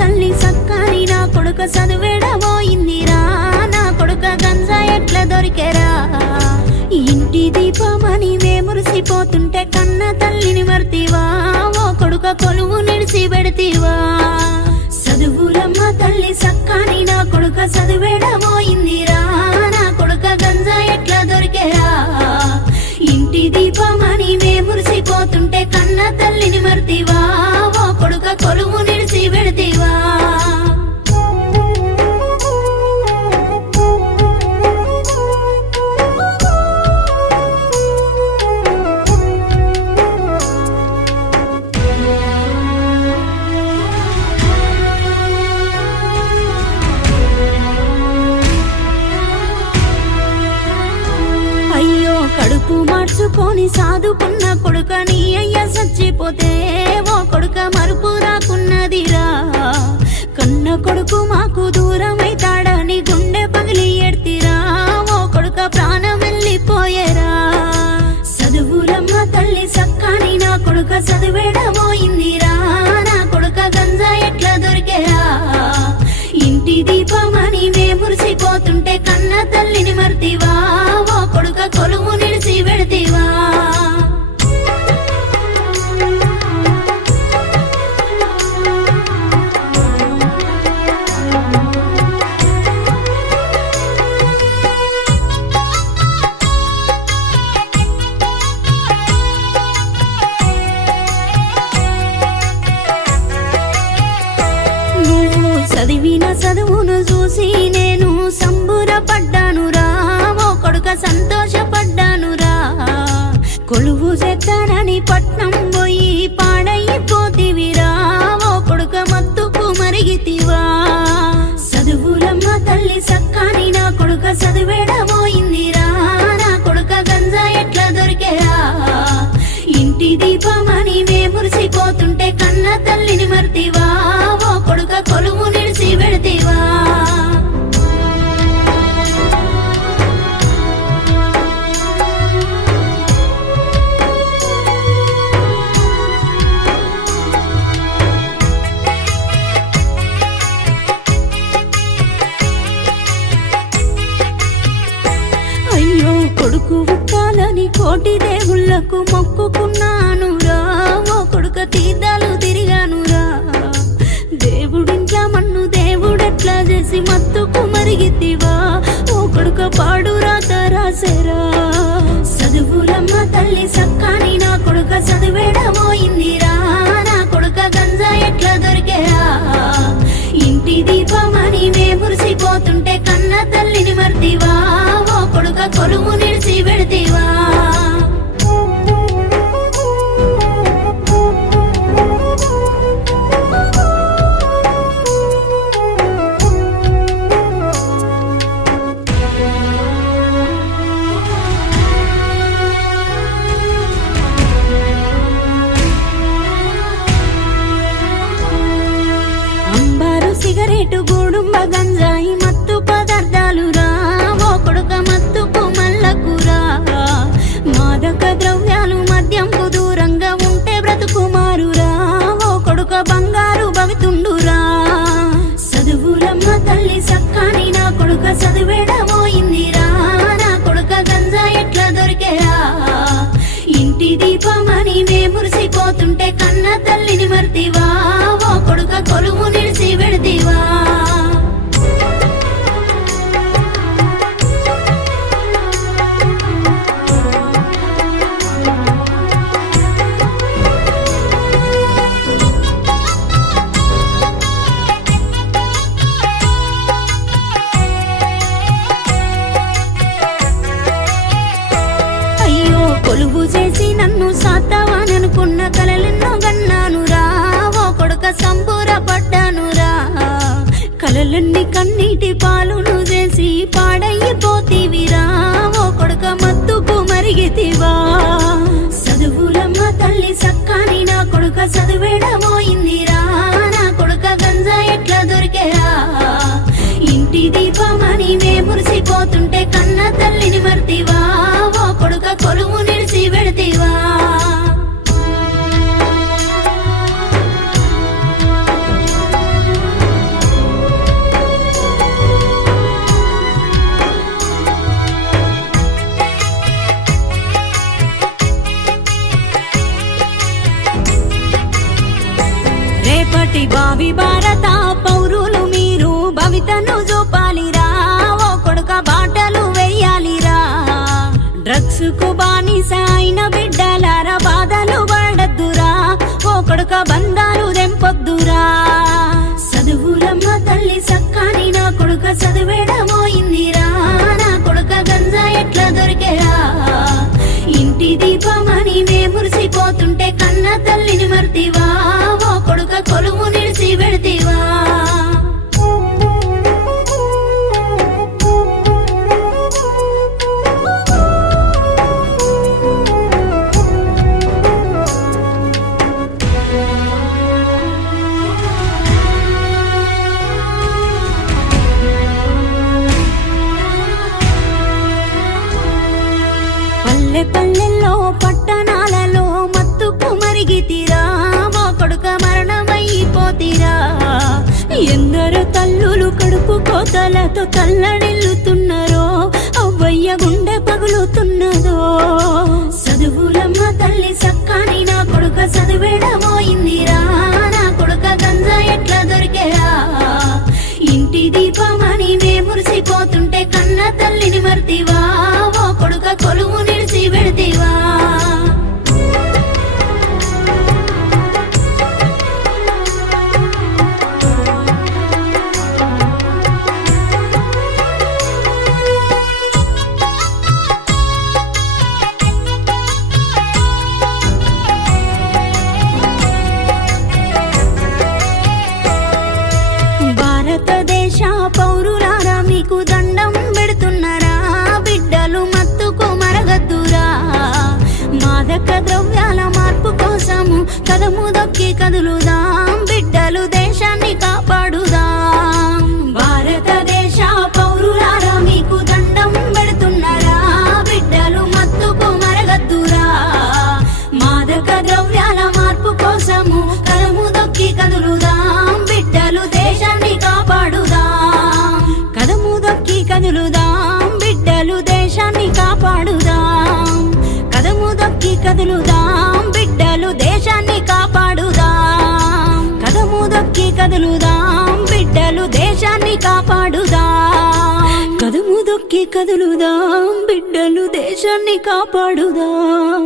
తల్లి సక్కాని నా కొడుక చదువేడబోయిందిరా నా కొడుక గంజా ఎట్లా దొరికెరా ఇంటి దీపమని మురిసిపోతుంటే కన్న తల్లిని మర్తివా ఓ కొడుక కొలువు నిడిసి పెడతీవా చదువులమ్మ తల్లి సక్కాని నా కొడుక చదువేడబోయిందిరా నా కొడుక గంజా ఎట్లా దొరికెరా ఇంటి దీపమని మురిసిపోతుంటే కన్న తల్లిని మర్తివా ఓ కొడుక కొలువు నిడిసి పెడతీవా కడుపు మార్చుకొని సాదుకున్న కొడుక నీ అయ్య చచ్చిపోతే ఓ కొడుక మరుపు రాకున్నదిరా కన్న కొడుకు మాకు దూరమైతాడని గుండె పగిలి ఎడ్తిరా ఓ కొడుక ప్రాణం వెళ్ళిపోయేరా చదువులమ్మ తల్లి సక్కాని నా కొడుక చదువేడబోయిందిరా నా కొడుక గంజా ఎట్లా దొరికేరా ఇంటి దీపమని మురిసిపోతుంటే కన్న తల్లిని మర్తివా ఓ కొడుక కొలువు నిడిసి పెడతీవా నువ్వు చదివిన చదువును చూసి నేను సంబురపడ్డానురా ఓ కొడుక సంతోషపడ్డానురా కొలువు చేస్తానని పట్నం పోయి పాడైపోతివిరా ఓ కొడుక మత్తుకు మరిగితివా చదువులమ్మ తల్లి సక్కాని నా కొడుక చదివేడబోయిందిరా నా కొడుక గంజా ఎట్లా దొరికేరా ఇంటి దీపమని మురిసిపోతుంటే కన్న తల్లిని మర్తివా ఓ కొడుక కొలువు నిడిసి పెడతీవా అయ్యో కొడుకు ఉట్టాలని కోటి దేవుళ్లకు మొక్కుకున్నానురా ఓ కొడుక తీర్థాలు తిరిగానురా దేవుడింట్లా మన్ను దేవుడెట్లా చేసి మత్తుకు మరిగితివా ఓ కొడుక పాడు రాత రాసేరా చదువులమ్మ తల్లి సక్కాని నా కొడుక చదువేడబోయిందిరా నా కొడుక గంజా ఎట్లా దొరికేరా ఇంటి దీపమని మురిసిపోతుంటే కన్న తల్లిని మర్తివా ఓ కొడుక కొలువు నిడిసి పెడతీవా సిగరెటు గూడుంబ గంజాయి మత్తు పదార్థాలు రా ఓ కొడుక మత్తుకు మల్లకురా మాదక ద్రవ్యాలు మద్యంకు దూరంగా ఉంటే బ్రతుకు మారురా ఓ కొడుక బంగారు భవితుండురా చదువులమ్మ తల్లి సక్కాని నా కొడుక చదివేడబోయిందిరా నా కొడుక గంజా ఎట్లా దొరికేరా ఇంటి దీపమని మురిసిపోతుంటే కన్న తల్లిని మర్తివా ఓ కొడుక కొలువు నిడిసి పెడతీవా అయ్యో కొలువు చేసి నన్ను సాతావాననుకున్న కలలెన్నో గన్నానురా ఓ కొడుక సంబూరపడ్డానురా కలలన్నీ కన్నీటి పాలును చేసి పాడైపోతివిరా ఓ కొడుక మత్తుకు మరిగితివా చదువులమ్మ తల్లి సక్కాని నా కొడుక చదివేడబోయిందిరా నా కొడుక గంజా ఎట్లా దొరికేరా ఇంటి దీపమని మురిసిపోతుంటే కన్న తల్లిని మర్తివా ఓ కొడుక కొలువు నిడిసి పెడతీవా ప్రతి భావి భారత పౌరులు మీరు భవితను చూపాలిరా, ఓ కొడుక బాటలు వెయ్యాలిరా. డ్రగ్స్ కు బానిస అయిన బిడ్డలారా బాధలు పడద్దురా, ఓ కొడుక బంధాలు దెంపొద్దురా. చదువులమ్మ తల్లి సక్కాని నా కొడుక చదివేడమోయిందిరా, నా కొడుక గంజా ఎట్లా దొరికేరా. ఇంటి దీపమని మే మురిసిపోతుంటే కన్న తల్లిని మర్తివా, ఓ కొడుక కొలువు నిడిసి వెళతివా. పల్లె పల్లెల్లో పట్టణాలలో మత్తుకు మరిగితిరా, ఓ కొడుక మరణమైపోతిరా. ఎందరో తల్లులు కడుపు కోతలతో తల్లడిల్లుతున్నారో, అవ్వయ్య గుండె పగులుతున్నదో. చదువులమ్మ తల్లి సక్కాని నా కొడుక చదివేడమోయిందిరా, నా కొడుక గంజా ఎట్లా దొరికేరా. ఇంటి దీపమని మే మురిసిపోతుంటే కన్న తల్లిని మర్తివా, ఓ కొడుక కొలువు నిడిసి వెళతివా. భారతదేశ పౌరులారా మీకు దండం పెడుతున్నారా, బిడ్డలు మత్తుకు మరగద్దురా. మాదక ద్రవ్యాల మార్పు కోసము కదము దొక్కి కదులుదాం, బిడ్డలు దేశాన్ని కాపాడుదాం. భారతదేశ పౌరులారా మీకు దండం పెడుతున్నారా, బిడ్డలు మత్తుకు మరగద్దురా. మాదక ద్రవ్యాల మార్పు కోసము కదము దొక్కి కదులుదాం, బిడ్డలు దేశాన్ని కాపాడుదాం. కదము దొక్కి కదులుదాం, బిడ్డలు దేశాన్ని కాపాడుదాం. కదము దొక్కి కదులుదాం, బిడ్డలు దేశాన్ని కాపాడుదాం. కదము దొక్కి కదులుదాం, బిడ్డలు దేశాన్ని కాపాడుదాం. కదము దొక్కి కదులుదాం, బిడ్డలు దేశాన్ని కాపాడుదాం.